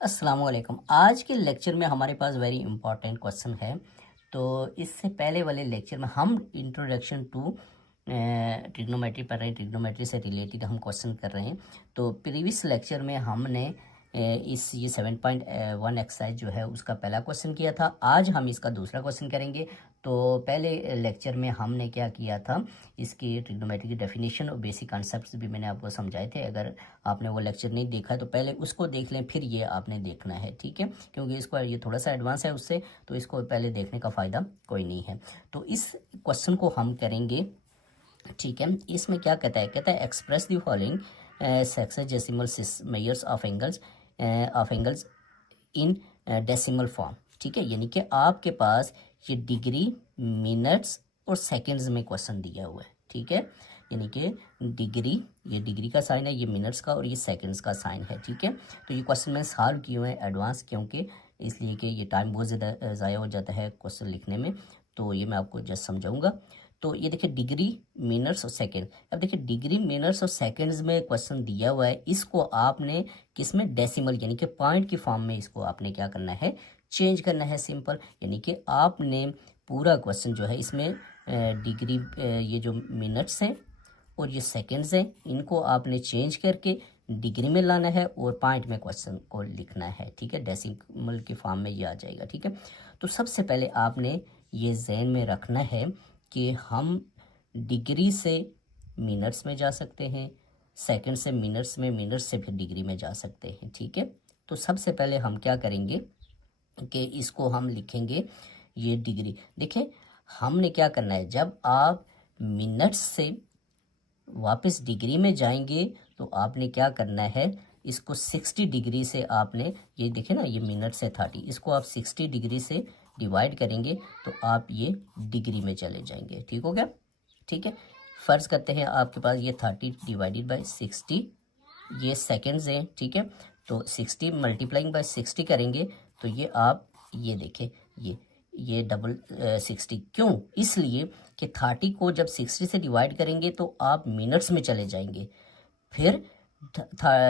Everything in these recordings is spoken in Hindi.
अस्सलाम वालेकुम। आज के लेक्चर में हमारे पास वेरी इंपॉर्टेंट क्वेश्चन है। तो इससे पहले वाले लेक्चर में हम इंट्रोडक्शन टू ट्रिग्नोमेट्री पढ़ रहे हैं। ट्रिग्नोमेट्री से रिलेटेड हम क्वेश्चन कर रहे हैं। तो प्रीवियस लेक्चर में हमने इस ये 7.1 एक्सरसाइज जो है उसका पहला क्वेश्चन किया था। आज हम इसका दूसरा क्वेश्चन करेंगे। तो पहले लेक्चर में हमने क्या किया था, इसकी ट्रिग्नोमेट्री की डेफिनेशन और बेसिक कॉन्सेप्ट्स भी मैंने आपको समझाए थे। अगर आपने वो लेक्चर नहीं देखा है तो पहले उसको देख लें, फिर ये आपने देखना है, ठीक है, क्योंकि इसको ये थोड़ा सा एडवांस है उससे, तो इसको पहले देखने का फ़ायदा कोई नहीं है। तो इस क्वेश्चन को हम करेंगे, ठीक है। इसमें क्या कहता है express the following sexagesimal measures of angles in decimal form, ठीक है। यानी कि आपके पास ये डिग्री, मिनट्स और सेकंड्स में क्वेश्चन दिया हुआ है, ठीक है। यानी कि डिग्री, ये डिग्री का साइन है, ये मिनट्स का और ये सेकंड्स का साइन है, ठीक है। तो ये क्वेश्चन मैंने सॉल्व किए हुए हैं एडवांस, क्योंकि इसलिए कि ये टाइम बहुत ज़्यादा ज़ाया हो जाता है क्वेश्चन लिखने में। तो ये मैं आपको जस्ट समझाऊंगा। तो ये देखिए डिग्री, मिनट्स और सेकंड। अब देखिए डिग्री, मिनट्स और सेकंड्स में क्वेश्चन दिया हुआ है, इसको आपने किस में, डेसिमल यानी कि पॉइंट की फॉर्म में इसको आपने क्या करना है, चेंज करना है, सिंपल। यानी कि आपने पूरा क्वेश्चन जो है इसमें डिग्री, ये जो मिनट्स हैं और ये सेकंड्स हैं, इनको आपने चेंज करके डिग्री में लाना है और पॉइंट में क्वेश्चन को लिखना है, ठीक है। डेसिमल की फॉर्म में ये आ जाएगा, ठीक है। तो सबसे पहले आपने ये ज़हन में रखना है कि हम डिग्री से मिनट्स में जा सकते हैं, सेकंड से मिनट्स में, मिनट्स से फिर डिग्री में जा सकते हैं, ठीक है। तो सबसे पहले हम क्या करेंगे कि इसको हम लिखेंगे ये डिग्री। देखिए हमने क्या करना है, जब आप मिनट्स से वापस डिग्री में जाएंगे तो आपने क्या करना है, इसको 60 डिग्री से आपने, ये देखिए ना, ये मिनट से 30, इसको आप 60 डिग्री से डिवाइड करेंगे तो आप ये डिग्री में चले जाएंगे, ठीक हो गया, ठीक है। फ़र्ज करते हैं आपके पास ये 30 डिवाइडेड बाई 60 ये सेकेंड्स हैं, ठीक है। तो 60 मल्टीप्लाइंग बाय 60 करेंगे तो ये आप ये देखें, ये डबल 60 क्यों, इसलिए कि 30 को जब 60 से डिवाइड करेंगे तो आप मिनट्स में चले जाएंगे, फिर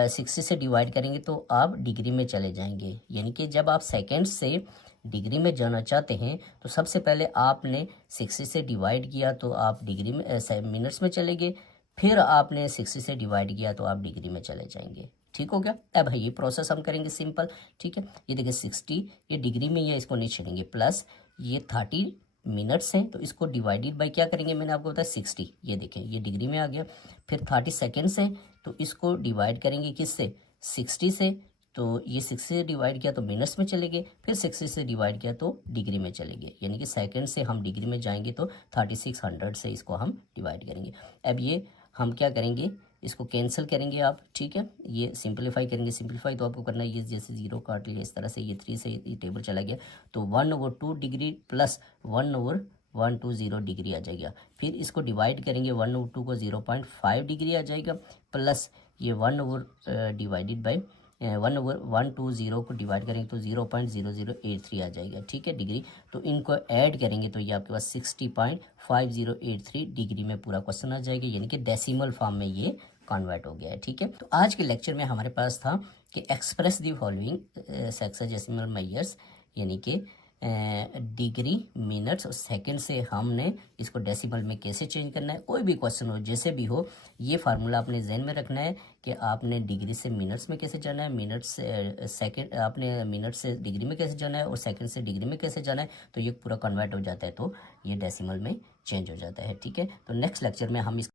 60 से डिवाइड करेंगे तो आप डिग्री में चले जाएंगे। यानी कि जब आप सेकेंड से डिग्री में जाना चाहते हैं तो सबसे पहले आपने 60 से डिवाइड किया तो आप डिग्री में, मिनट्स में चले गए, फिर आपने 60 से डिवाइड किया तो आप डिग्री में चले जाएंगे, ठीक हो गया। अब ये प्रोसेस हम करेंगे सिंपल, ठीक है। ये देखिए 60 ये डिग्री में, ये इसको नहीं छेड़ेंगे, प्लस ये 30 मिनट्स हैं तो इसको डिवाइडेड बाय क्या करेंगे, मैंने आपको बताया 60, ये देखें ये डिग्री में आ गया। फिर 30 सेकेंड्स हैं तो इसको डिवाइड करेंगे किससे, 60 से, तो ये 60 से डिवाइड किया तो मिनट्स में चले गए, फिर 60 से डिवाइड किया तो डिग्री में चले गए। यानी कि सेकंड से हम डिग्री में जाएंगे तो 3600 से इसको हम डिवाइड करेंगे। अब ये हम क्या करेंगे, इसको कैंसिल करेंगे आप, ठीक है। ये सिंपलीफाई करेंगे, सिंपलीफाई तो आपको करना है, ये जैसे जीरो काट लिया इस तरह से, ये 3 से ये टेबल चला गया तो 1/2 डिग्री प्लस 1/120 डिग्री आ जाएगा। फिर इसको डिवाइड करेंगे, 1/2 को 0.5 डिग्री आ जाएगा, प्लस ये 1 डिवाइडेड बाई 1/120 को डिवाइड करेंगे तो 0.0083 आ जाएगा, ठीक है, डिग्री। तो इनको ऐड करेंगे तो ये आपके पास 60.5083 डिग्री में पूरा क्वेश्चन आ जाएगा, यानी कि डेसिमल फॉर्म में ये कन्वर्ट हो गया है, ठीक है। तो आज के लेक्चर में हमारे पास था कि express the following sexagesimal measures, यानी कि डिग्री, मिनट्स और सेकंड से हमने इसको डेसिमल में कैसे चेंज करना है। कोई भी क्वेश्चन हो, जैसे भी हो, ये फार्मूला आपने जहन में रखना है कि आपने डिग्री से मिनट्स में कैसे जाना है, मिनट्स से सेकंड, आपने मिनट से डिग्री में कैसे जाना है और सेकंड से डिग्री में कैसे जाना है। तो ये पूरा कन्वर्ट हो जाता है तो ये डेसिमल में चेंज हो जाता है, ठीक है। तो नेक्स्ट लेक्चर में हम इस